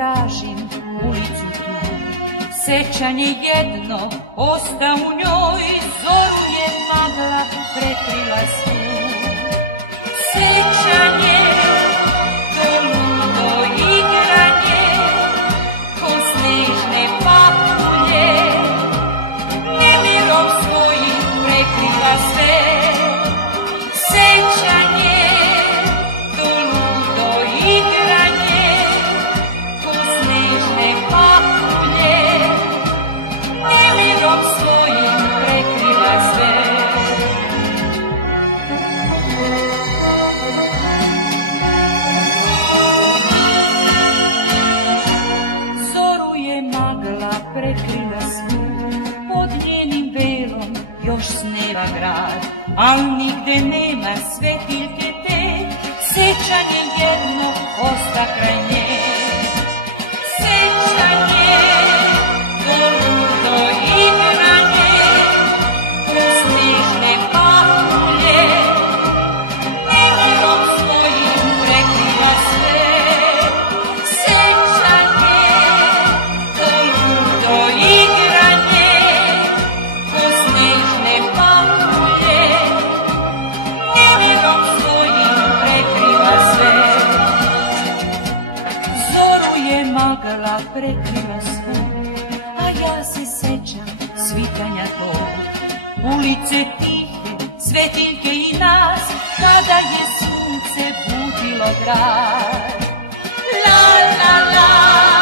tražim ulicu tu. Sećanje jedno osta u njoj, zoru je magla prekrila svu. Sećanje, to ludo igranje, ko snežne papulje, nemirom svojim prekriva sve. Sećanje, to ludo igranje, ko snežne papulje, nemirom svojim prekriva sve. Zoru je magla prekrila svu, pod njenim velom još sneva grad, al nigde nema svetiljke te, sećanje jedno osta kraj nje. Sećanje, to ludo igranje, ko snežne papulje, nemirom svojim prekriva sve. Sećanje, to ludo igranje, ko snežne papulje, nemirom svojim prekriva sve. Zoru je magla prekrila svu, a ja se sećam svitanja tog, ulice tihe, svetiljke i nas, kada je sunce budilo grad. La la la.